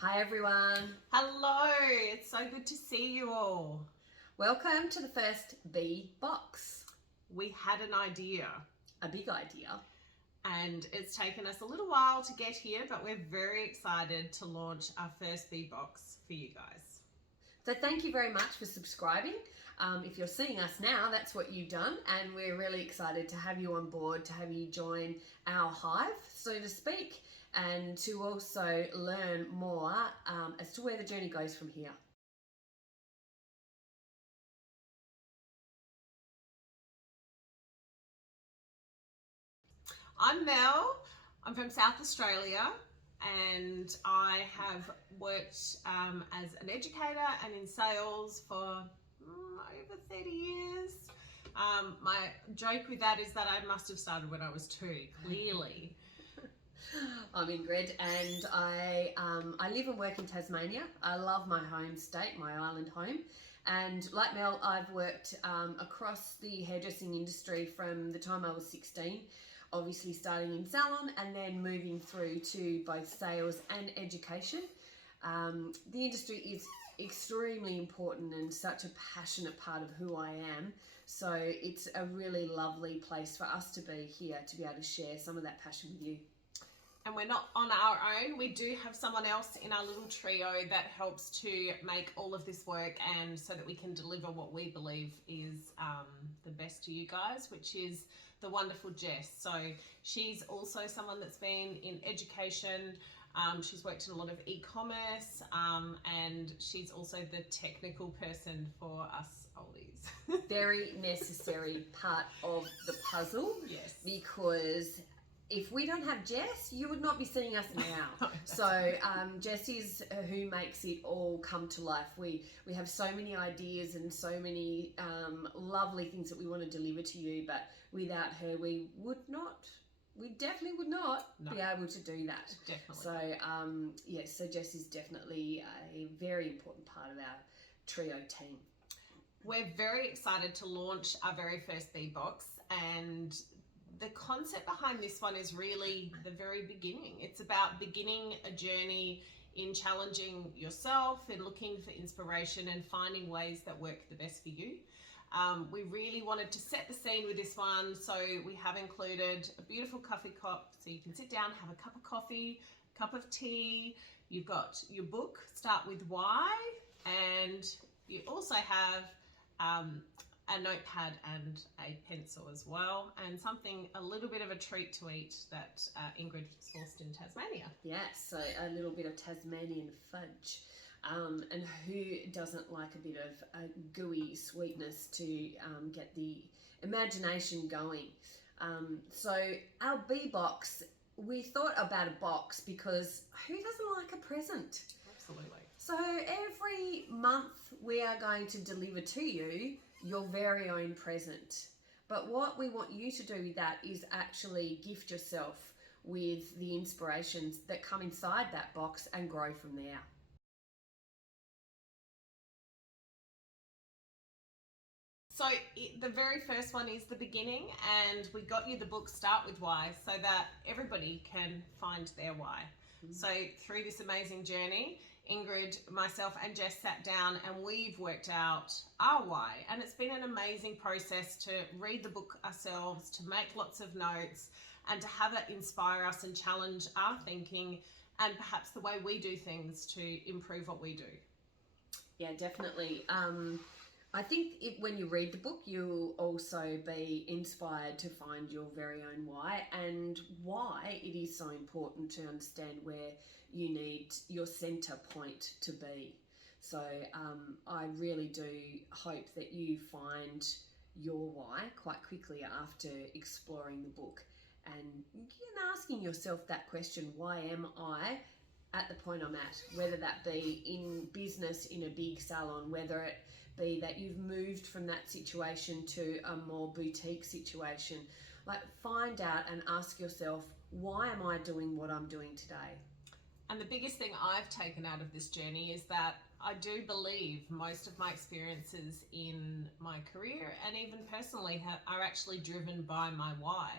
Hi everyone. Hello, it's so good to see you all. Welcome to the first B box. We had an idea A big idea. and it's taken us a little while to get here, but we're very excited to launch our first B box for you guys. So thank you very much for subscribing. If you're seeing us now, that's what you've done, and we're really excited to have you on board, to have you join our hive, so to speak, and to also learn more as to where the journey goes from here. I'm Mel, I'm from South Australia, and I have worked as an educator and in sales for over 30 years. My joke with that is that I must have started when I was 2, clearly. I'm Ingrid, and I live and work in Tasmania. I love my home state, my island home. And like Mel, I've worked across the hairdressing industry from the time I was 16, obviously starting in salon and then moving through to both sales and education. The industry is extremely important and such a passionate part of who I am. So it's a really lovely place for us to be here, to be able to share some of that passion with you. And we're not on our own. We do have someone else in our little trio that helps to make all of this work, and so that we can deliver what we believe is the best to you guys, which is the wonderful Jess. So she's also someone that's been in education. She's worked in a lot of e-commerce, and she's also the technical person for us oldies. Very necessary part of the puzzle. Yes. Because if we don't have Jess, you would not be seeing us now. So Jess is who makes it all come to life. We have so many ideas and so many lovely things that we want to deliver to you, but without her, we definitely would not be able to do that. Definitely. So yes, so Jess is definitely a very important part of our trio team. We're very excited to launch our very first B box, and the concept behind this one is really the very beginning. It's about beginning a journey in challenging yourself and looking for inspiration and finding ways that work the best for you. We really wanted to set the scene with this one, so we have included a beautiful coffee cup so you can sit down, have a cup of coffee, cup of tea. You've got your book, Start With Why, and you also have a notepad and a pencil as well, and something, a little bit of a treat to eat that Ingrid sourced in Tasmania. Yes, so a little bit of Tasmanian fudge. And who doesn't like a bit of a gooey sweetness to get the imagination going? So our B box, we thought about a box because who doesn't like a present? Absolutely. So every month we are going to deliver to you your very own present. But what we want you to do with that is actually gift yourself with the inspirations that come inside that box and grow from there. So the very first one is the beginning, and we got you the book Start With Why so that everybody can find their why. So through this amazing journey, Ingrid, myself and Jess sat down and we've worked out our why, and it's been an amazing process to read the book ourselves, to make lots of notes, and to have it inspire us and challenge our thinking and perhaps the way we do things to improve what we do. Yeah, definitely. I think when you read the book, you'll also be inspired to find your very own why, and why it is so important to understand where you need your center point to be. So I really do hope that you find your why quite quickly after exploring the book and asking yourself that question, why am I at the point I'm at? Whether that be in business, in a big salon, whether it be that you've moved from that situation to a more boutique situation. Like, find out and ask yourself, why am I doing what I'm doing today? And the biggest thing I've taken out of this journey is that I do believe most of my experiences in my career and even personally are actually driven by my why.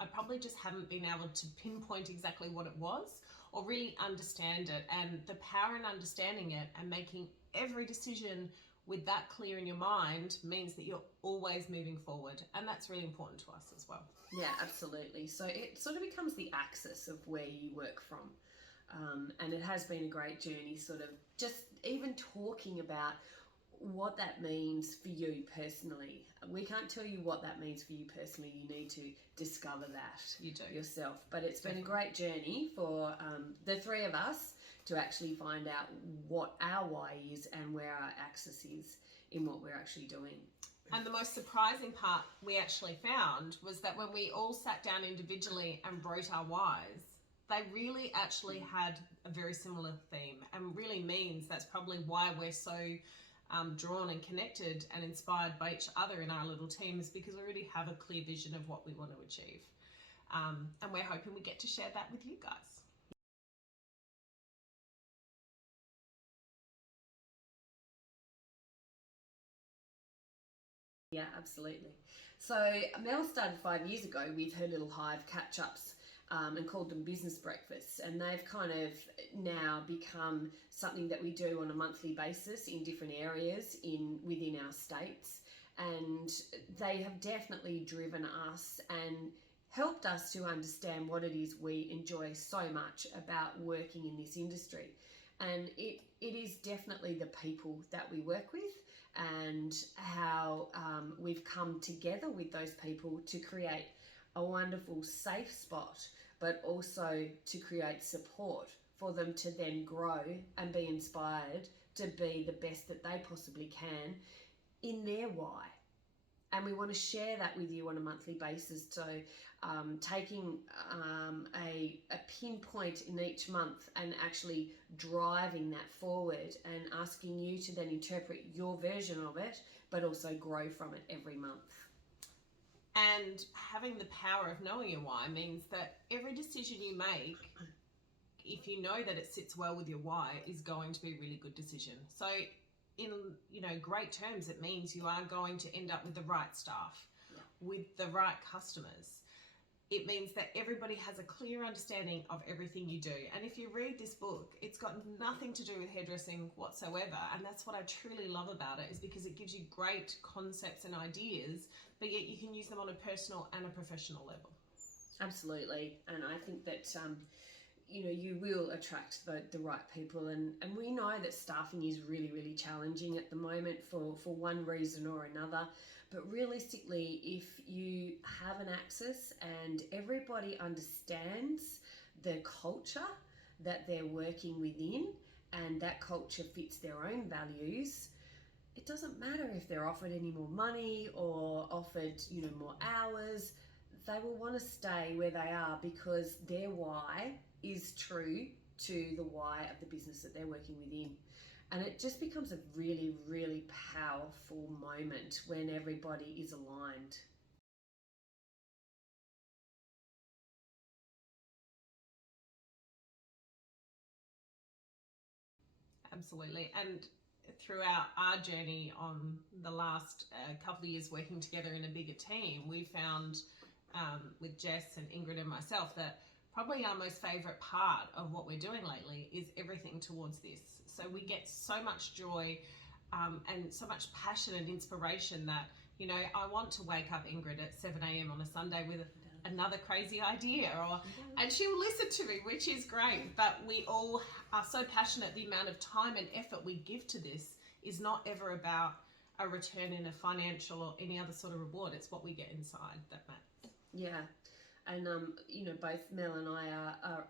I probably just haven't been able to pinpoint exactly what it was, or really understand it. And the power in understanding it and making every decision with that clear in your mind means that you're always moving forward. And that's really important to us as well. Yeah, absolutely. So it sort of becomes the axis of where you work from. And it has been a great journey, sort of just even talking about what that means for you personally. We can't tell you what that means for you personally. You need to discover that yourself. But it's been a great journey for the three of us to actually find out what our why is and where our axis is in what we're actually doing. And the most surprising part we actually found was that when we all sat down individually and wrote our whys, they really actually had a very similar theme, and really means that's probably why we're so drawn and connected and inspired by each other in our little team, is because we really have a clear vision of what we want to achieve. And we're hoping we get to share that with you guys. Yeah, absolutely. So Mel started 5 years ago with her little Hive catch-ups and called them business breakfasts, and they've kind of now become something that we do on a monthly basis in different areas within our states, and they have definitely driven us and helped us to understand what it is we enjoy so much about working in this industry. And it is definitely the people that we work with, and how we've come together with those people to create a wonderful safe spot, but also to create support for them to then grow and be inspired to be the best that they possibly can in their why. And we want to share that with you on a monthly basis. So taking a pinpoint in each month and actually driving that forward and asking you to then interpret your version of it, but also grow from it every month. And having the power of knowing your why means that every decision you make, if you know that it sits well with your why, is going to be a really good decision. So in great terms, it means you are going to end up with the right staff, with the right customers. It means that everybody has a clear understanding of everything you do. And if you read this book, it's got nothing to do with hairdressing whatsoever. And that's what I truly love about it, is because it gives you great concepts and ideas, but yet you can use them on a personal and a professional level. Absolutely. And I think that you will attract the right people, and we know that staffing is really, really challenging at the moment for one reason or another. But realistically, if you have an axis and everybody understands the culture that they're working within, and that culture fits their own values, it doesn't matter if they're offered any more money or offered more hours. They will want to stay where they are because their why is true to the why of the business that they're working within. And it just becomes a really, really powerful moment when everybody is aligned. Absolutely. And throughout our journey on the last couple of years working together in a bigger team, we found with Jess and Ingrid and myself that probably our most favourite part of what we're doing lately is everything towards this. So we get so much joy and so much passion and inspiration that, I want to wake up Ingrid at 7 a.m. on a Sunday with another crazy idea, and she'll listen to me, which is great. But we all are so passionate. The amount of time and effort we give to this is not ever about a return in a financial or any other sort of reward. It's what we get inside that matters. Yeah. And, both Mel and I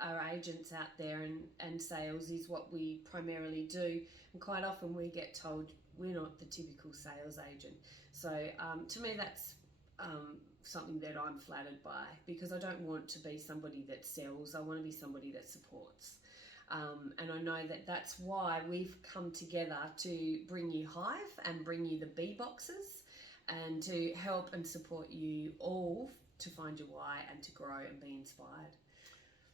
are agents out there, and sales is what we primarily do. And quite often we get told we're not the typical sales agent. So to me, that's something that I'm flattered by, because I don't want to be somebody that sells. I want to be somebody that supports. And I know that that's why we've come together to bring you Hive and bring you the bee boxes, and to help and support you all to find your why and to grow and be inspired.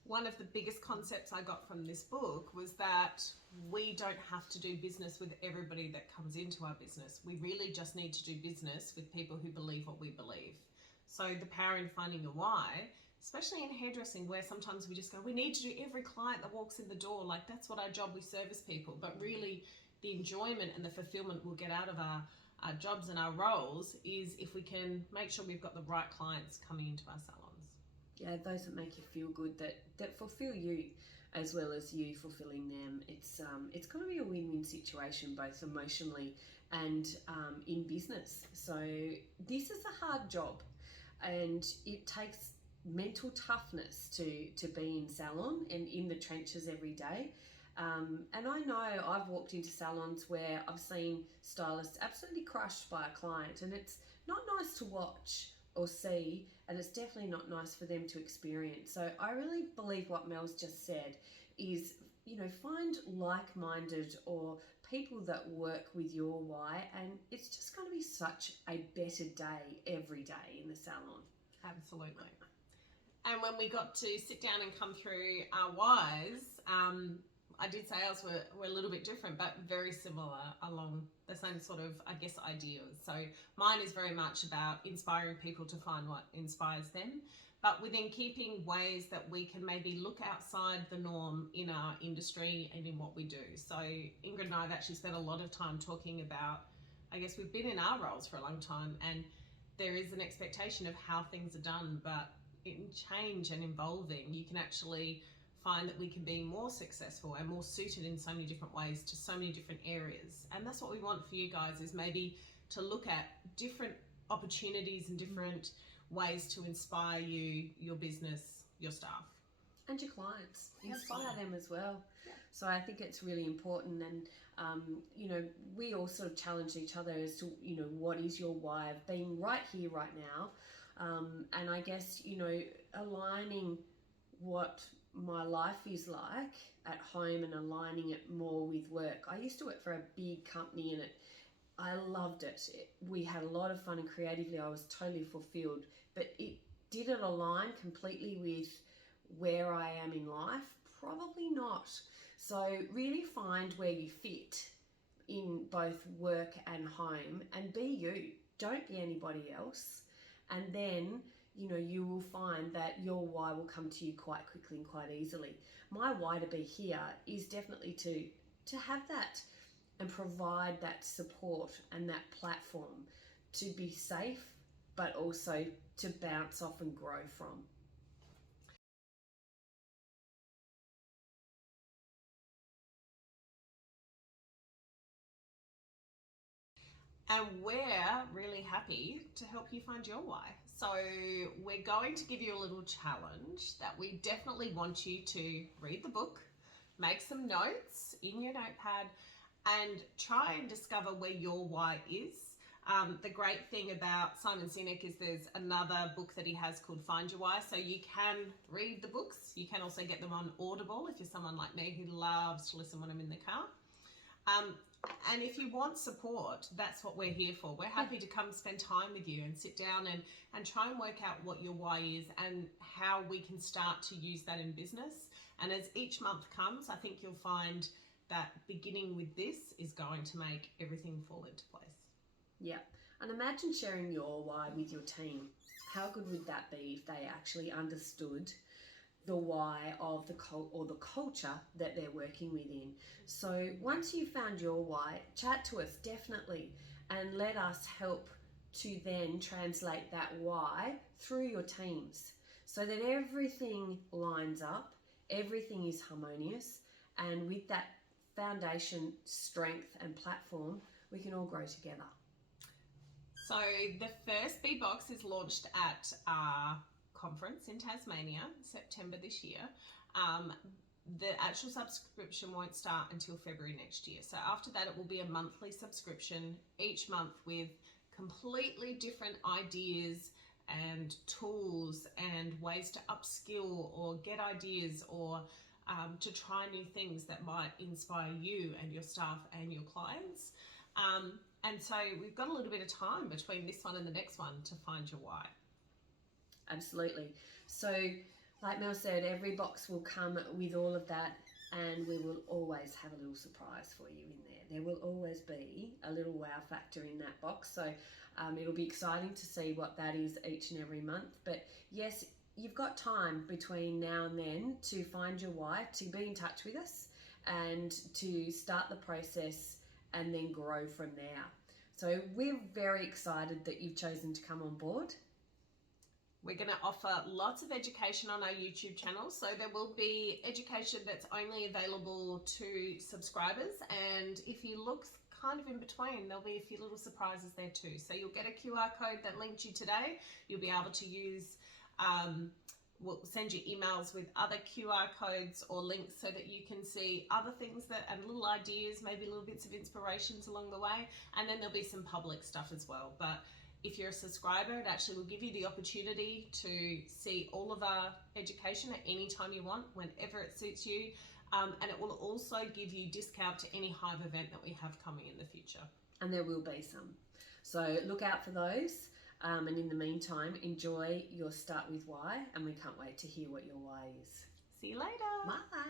One of the biggest concepts I got from this book was that we don't have to do business with everybody that comes into our business. We really just need to do business with people who believe what we believe. So the power in finding your why especially in hairdressing, where sometimes we just go, we need to do every client that walks in the door. Like, that's what our job, we service people. But really, the enjoyment and the fulfillment we'll get out of our jobs and our roles is if we can make sure we've got the right clients coming into our salons. Yeah, those that make you feel good, that fulfill you as well as you fulfilling them. It's got to be a win-win situation, both emotionally and in business. So this is a hard job, and it takes mental toughness to be in salon and in the trenches every day. And I know I've walked into salons where I've seen stylists absolutely crushed by a client, and it's not nice to watch or see, and it's definitely not nice for them to experience. So I really believe what Mel's just said is, find like-minded or people that work with your why, and it's just going to be such a better day every day in the salon. Absolutely. And when we got to sit down and come through our whys, I did say ours were a little bit different, but very similar along the same sort of, I guess, ideas. So mine is very much about inspiring people to find what inspires them, but within keeping ways that we can maybe look outside the norm in our industry and in what we do. So Ingrid and I have actually spent a lot of time talking about, I guess we've been in our roles for a long time, and there is an expectation of how things are done, but in change and evolving, you can actually find that we can be more successful and more suited in so many different ways to so many different areas. And that's what we want for you guys, is maybe to look at different opportunities and different ways to inspire you, your business, your staff. And your clients. Inspire Absolutely. them as well. Yeah. So I think it's really important, and we all sort of challenge each other as to, what is your why of being right here, right now. And I guess, aligning what my life is like at home and aligning it more with work. I used to work for a big company, and I loved it. We had a lot of fun, and creatively I was totally fulfilled, but did it align completely with where I am in life? Probably not. So really find where you fit in both work and home, and be you. Don't be anybody else. And then, you will find that your why will come to you quite quickly and quite easily. My why to be here is definitely to have that and provide that support and that platform to be safe, but also to bounce off and grow from. And we're really happy to help you find your why. So we're going to give you a little challenge that we definitely want you to read the book, make some notes in your notepad, and try and discover where your why is. The great thing about Simon Sinek is there's another book that he has called Find Your Why. So you can read the books. You can also get them on Audible if you're someone like me who loves to listen when I'm in the car. And if you want support, that's what we're here for. We're happy to come spend time with you and sit down and try and work out what your why is and how we can start to use that in business. And as each month comes, I think you'll find that beginning with this is going to make everything fall into place. Yeah. And imagine sharing your why with your team. How good would that be if they actually understood the why of the culture that they're working within? So once you've found your why, chat to us definitely, and let us help to then translate that why through your teams, so that everything lines up, everything is harmonious, and with that foundation, strength and platform, we can all grow together. So the first Bee Box is launched at our conference in Tasmania, September this year. The actual subscription won't start until February next year. So after that, it will be a monthly subscription each month with completely different ideas and tools and ways to upskill or get ideas or to try new things that might inspire you and your staff and your clients. And so we've got a little bit of time between this one and the next one to find your why. Absolutely. So like Mel said, every box will come with all of that, and we will always have a little surprise for you in there. There will always be a little wow factor in that box. So it'll be exciting to see what that is each and every month. But yes, you've got time between now and then to find your why, to be in touch with us, and to start the process and then grow from there. So we're very excited that you've chosen to come on board. We're going to offer lots of education on our YouTube channel. So there will be education that's only available to subscribers. And if you look kind of in between, there'll be a few little surprises there too. So you'll get a QR code that linked you today. You'll be able to use, we'll send you emails with other QR codes or links so that you can see other things that, and little ideas, maybe little bits of inspirations along the way. And then there'll be some public stuff as well. But if you're a subscriber, it actually will give you the opportunity to see all of our education at any time you want, whenever it suits you. And it will also give you discount to any HIVE event that we have coming in the future. And there will be some. So look out for those. And in the meantime, enjoy your Start With Why. And we can't wait to hear what your why is. See you later. Bye.